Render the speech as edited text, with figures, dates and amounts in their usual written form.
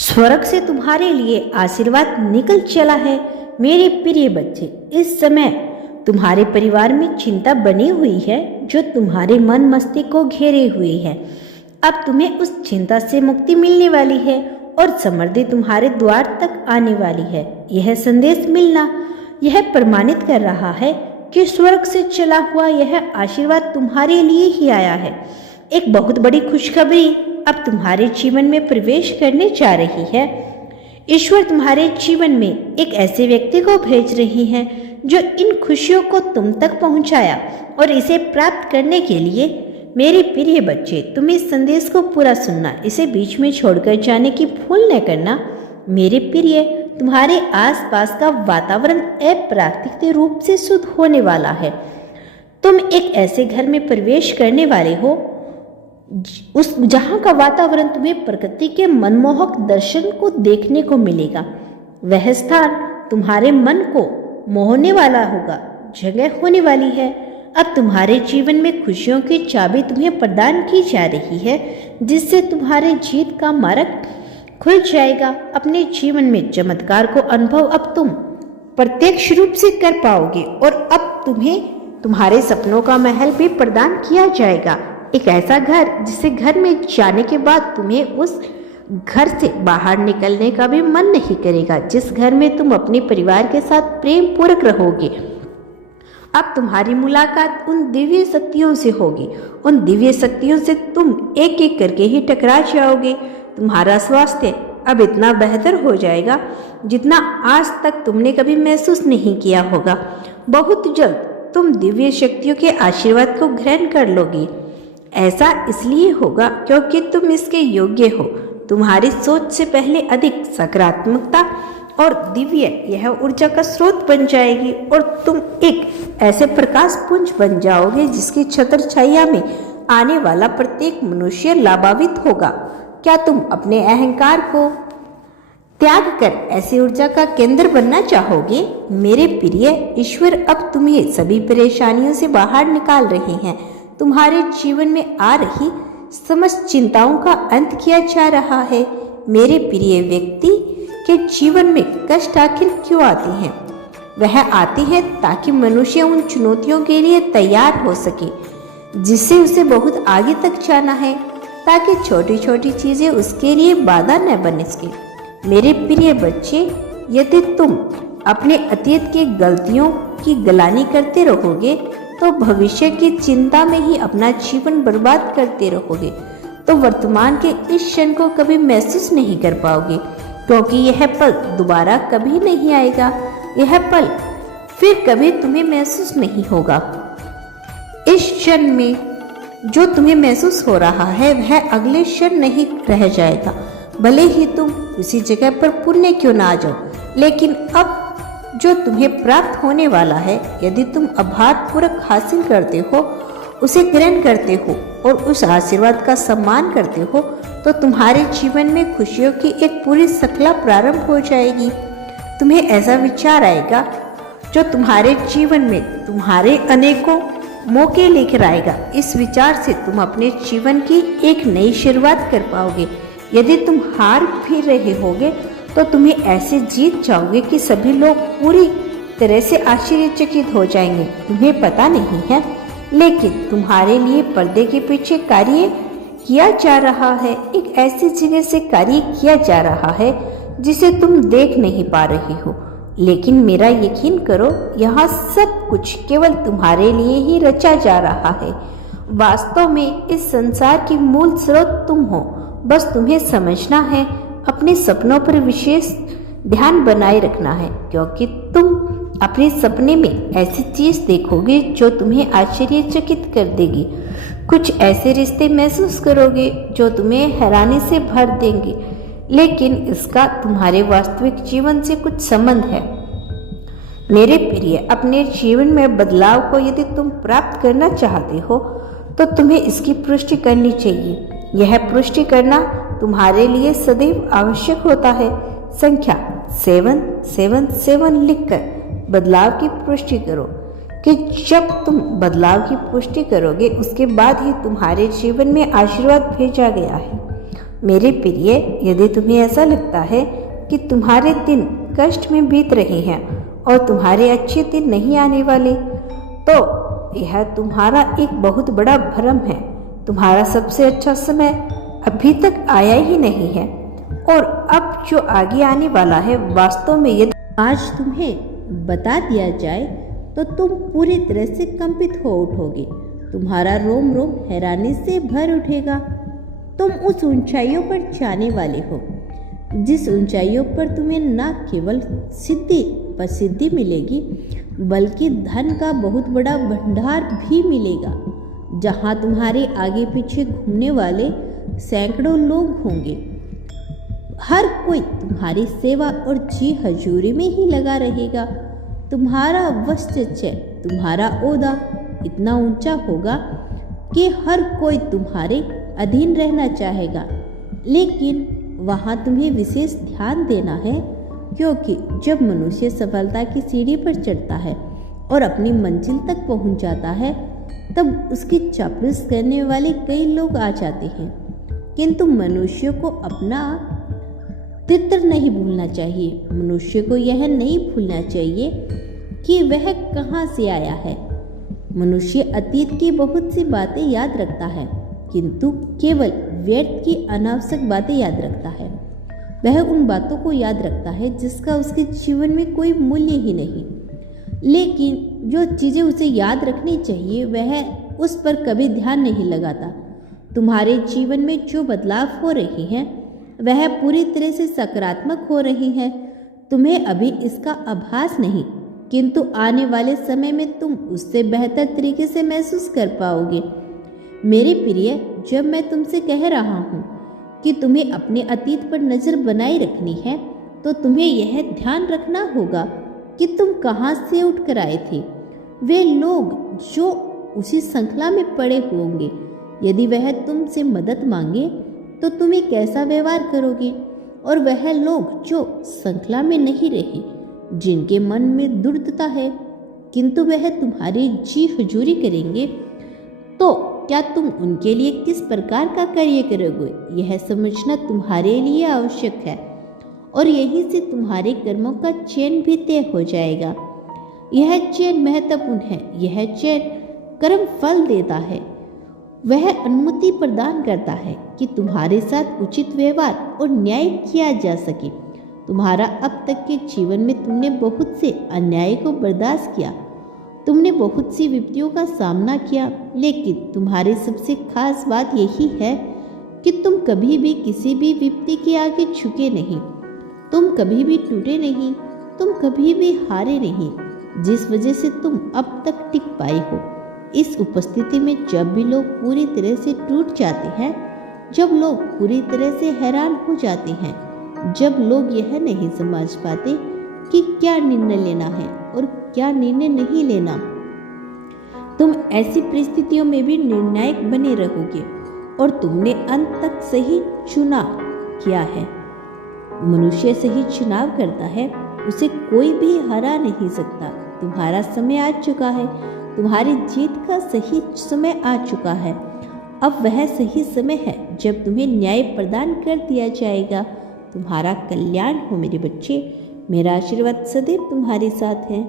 स्वर्ग से तुम्हारे लिए आशीर्वाद निकल चला है। मेरे प्रिय बच्चे, इस समय तुम्हारे परिवार में चिंता बनी हुई है जो तुम्हारे मन मस्तिष्क को घेरे हुए है। अब तुम्हें उस चिंता से मुक्ति मिलने वाली है और समृद्धि तुम्हारे द्वार तक आने वाली है। यह संदेश मिलना यह प्रमाणित कर रहा है कि स्वर्ग से चला हुआ यह आशीर्वाद तुम्हारे लिए ही आया है। एक बहुत बड़ी खुशखबरी अब तुम्हारे जीवन में प्रवेश करने जा रही है। ईश्वर तुम्हारे जीवन में एक ऐसे व्यक्ति को भेज रही है जो इन खुशियों को तुम तक पहुंचाया, और इसे प्राप्त करने के लिए मेरे प्रिय बच्चे, तुम इस संदेश को पूरा सुनना, इसे बीच में छोड़कर जाने की भूल न करना। मेरे प्रिय, तुम्हारे आसपास का वातावरण अप्राकृतिक रूप से शुद्ध होने वाला है। तुम एक ऐसे घर में प्रवेश करने वाले हो जहाँ का वातावरण तुम्हें प्रकृति के मनमोहक दर्शन को देखने को मिलेगा। वह स्थान तुम्हारे मन को मोहने वाला होगा, जगह होने वाली है। अब तुम्हारे जीवन में खुशियों की चाबी तुम्हें प्रदान की जा रही है, जिससे तुम्हारे जीत का मार्ग खुल जाएगा। अपने जीवन में चमत्कार को अनुभव अब तुम प्रत्यक्ष रूप से कर पाओगे, और अब तुम्हें तुम्हारे सपनों का महल भी प्रदान किया जाएगा। एक ऐसा घर जिसे घर में जाने के बाद तुम्हें उस घर से बाहर निकलने का भी मन नहीं करेगा, जिस घर में तुम अपने परिवार के साथ प्रेम पूर्वक रहोगे। अब तुम्हारी मुलाकात उन दिव्य शक्तियों से होगी। उन दिव्य शक्तियों से तुम एक एक करके ही टकरा जाओगे। तुम्हारा स्वास्थ्य अब इतना बेहतर हो जाएगा जितना आज तक तुमने कभी महसूस नहीं किया होगा। बहुत जल्द तुम दिव्य शक्तियों के आशीर्वाद को ग्रहण कर लोगी। ऐसा इसलिए होगा क्योंकि तुम इसके योग्य हो। तुम्हारी सोच से पहले अधिक सकारात्मकता और दिव्य यह ऊर्जा का स्रोत बन जाएगी, और तुम एक ऐसे प्रकाश पुंज बन जाओगे जिसकी छत्र छाया में आने वाला प्रत्येक मनुष्य लाभान्वित होगा। क्या तुम अपने अहंकार को त्याग कर ऐसी ऊर्जा का केंद्र बनना चाहोगे? मेरे प्रिय, ईश्वर अब तुम्हें सभी परेशानियों से बाहर निकाल रहे हैं। तुम्हारे जीवन में आ रही समस्त चिंताओं का अंत किया जा रहा है। मेरे प्रिय व्यक्ति के जीवन में कष्ट आखिर क्यों आते हैं? वह आते हैं ताकि मनुष्य उन चुनौतियों के लिए तैयार हो सके जिससे उसे बहुत आगे तक जाना है, ताकि छोटी छोटी चीजें उसके लिए बाधा न बन सके। मेरे प्रिय बच्चे, यदि तुम अपने अतीत की गलतियों की गलानी करते रहोगे तो भविष्य की चिंता में ही अपना जीवन बर्बाद करते रहोगे, तो वर्तमान के इस क्षण को कभी महसूस नहीं कर पाओगे, क्योंकि यह पल दोबारा कभी नहीं आएगा। यह पल फिर कभी तुम्हें महसूस नहीं होगा। इस क्षण में जो तुम्हें महसूस हो रहा है वह अगले क्षण नहीं रह जाएगा। भले ही तुम उसी जगह पर पुण्य क्यों ना आ जाओ, लेकिन अब जो तुम्हें प्राप्त होने वाला है, यदि तुम आभार पूर्वक हासिल करते हो, उसे ग्रहण करते हो और उस आशीर्वाद का सम्मान करते हो, तो तुम्हारे जीवन में खुशियों की एक पूरी श्रृंखला प्रारंभ हो जाएगी। तुम्हें ऐसा विचार आएगा जो तुम्हारे जीवन में तुम्हारे अनेकों मौके लेकर आएगा। इस विचार से तुम अपने जीवन की एक नई शुरुआत कर पाओगे। यदि तुम हार भी रहे होगे तो तुम्हें ऐसे जीत जाओगे कि सभी लोग पूरी तरह से आश्चर्यचकित हो जाएंगे। तुम्हें पता नहीं है, लेकिन तुम्हारे लिए पर्दे के पीछे कार्य किया जा रहा है। एक ऐसी जगह से कार्य किया जा रहा है जिसे तुम देख नहीं पा रही हो, लेकिन मेरा यकीन करो, यहाँ सब कुछ केवल तुम्हारे लिए ही रचा जा रहा है। वास्तव में इस संसार की मूल स्रोत तुम हो। बस तुम्हें समझना है, अपने सपनों पर विशेष ध्यान बनाए रखना है, क्योंकि तुम अपने सपने में ऐसी चीज देखोगे जो तुम्हें आश्चर्यचकित कर देगी। कुछ ऐसे रिश्ते महसूस करोगे जो तुम्हें हैरानी से भर देंगे, लेकिन इसका तुम्हारे वास्तविक जीवन से कुछ संबंध है। मेरे प्रिय, अपने जीवन में बदलाव को यदि तुम प्राप्त करना चाहते हो तो तुम्हें इसकी पुष्टि करनी चाहिए। यह पुष्टि करना तुम्हारे लिए सदैव आवश्यक होता है। संख्या 777 लिखकर बदलाव की पुष्टि करो, कि जब तुम बदलाव की पुष्टि करोगे उसके बाद ही तुम्हारे जीवन में आशीर्वाद भेजा गया है। मेरे प्रिय, यदि तुम्हें ऐसा लगता है कि तुम्हारे दिन कष्ट में बीत रहे हैं और तुम्हारे अच्छे दिन नहीं आने वाले, तो यह तुम्हारा एक बहुत बड़ा भ्रम है। तुम्हारा सबसे अच्छा समय अभी तक आया ही नहीं है, और अब जो आगे आने वाला है, वास्तव में यदि आज तुम्हें बता दिया जाए तो तुम पूरी तरह से कंपित हो उठोगे। तुम्हारा रोम रोम हैरानी से भर उठेगा। तुम उस ऊंचाइयों पर जाने वाले हो जिस ऊंचाइयों पर तुम्हें न केवल सिद्धि प्रसिद्धि मिलेगी, बल्कि धन का बहुत बड़ा भंडार भी मिलेगा, जहां तुम्हारे आगे पीछे घूमने वाले सैकड़ों लोग होंगे। हर कोई तुम्हारी सेवा और जी हजूरी में ही लगा रहेगा। तुम्हारा वस्त्र, तुम्हारा ओहदा इतना ऊंचा होगा कि हर कोई तुम्हारे अधीन रहना चाहेगा। लेकिन वहाँ तुम्हें विशेष ध्यान देना है, क्योंकि जब मनुष्य सफलता की सीढ़ी पर चढ़ता है और अपनी मंजिल तक पहुँच जाता है, तब उसकी चापलूस करने वाले कई लोग आ जाते हैं। किंतु मनुष्य को अपना तितर नहीं भूलना चाहिए। मनुष्य को यह नहीं भूलना चाहिए कि वह कहाँ से आया है। मनुष्य अतीत की बहुत सी बातें याद रखता है, किंतु केवल व्यर्थ की अनावश्यक बातें याद रखता है। वह उन बातों को याद रखता है जिसका उसके जीवन में कोई मूल्य ही नहीं। लेकिन जो चीज़ें उसे याद रखनी चाहिए, वह उस पर कभी ध्यान नहीं लगाता। तुम्हारे जीवन में जो बदलाव हो रहे हैं, वह पूरी तरह से सकारात्मक हो रही है। तुम्हें अभी इसका आभास नहीं, किंतु आने वाले समय में तुम उससे बेहतर तरीके से महसूस कर पाओगे। मेरे प्रिय, जब मैं तुमसे कह रहा हूँ कि तुम्हें अपने अतीत पर नज़र बनाए रखनी है, तो तुम्हें यह ध्यान रखना होगा कि तुम कहाँ से उठकर आए थे। वे लोग जो उसी श्रृंखला में पड़े होंगे, यदि वह तुमसे मदद मांगे तो तुम्हें कैसा व्यवहार करोगे? और वह लोग जो श्रृंखला में नहीं रहे, जिनके मन में दुर्दता है, किंतु वह तुम्हारी जी हजूरी करेंगे, तो क्या तुम उनके लिए किस प्रकार का कार्य करोगे, यह समझना तुम्हारे लिए आवश्यक है। और यहीं से तुम्हारे कर्मों का चयन भी तय हो जाएगा। यह चयन महत्वपूर्ण है। यह चयन कर्म फल देता है। वह अनुमति प्रदान करता है कि तुम्हारे साथ उचित व्यवहार और न्याय किया जा सके। तुम्हारा अब तक के जीवन में तुमने बहुत से अन्याय को बर्दाश्त किया, तुमने बहुत सी विपत्तियों का सामना किया, लेकिन तुम्हारी सबसे खास बात यही है कि तुम कभी भी किसी भी विपत्ति के आगे झुके नहीं, तुम कभी भी टूटे नहीं, तुम कभी भी हारे नहीं, जिस वजह से तुम अब तक टिक पाए हो। इस उपस्थिति में जब भी लोग पूरी तरह से टूट जाते हैं, जब लोग पूरी तरह से हैरान हो जाते हैं, जब लोग यह नहीं समझ पाते कि क्या निर्णय लेना है और क्या निर्णय नहीं लेना, तुम ऐसी परिस्थितियों में भी निर्णायक बने रहोगे और तुमने अंत तक सही चुनाव किया है। मनुष्य सही चुनाव करता है, उसे कोई भी हरा नहीं सकता। तुम्हारा समय आ चुका है, तुम्हारी जीत का सही समय आ चुका है। अब वह सही समय है जब तुम्हें न्याय प्रदान कर दिया जाएगा। तुम्हारा कल्याण हो मेरे बच्चे। मेरा आशीर्वाद सदैव तुम्हारे साथ है।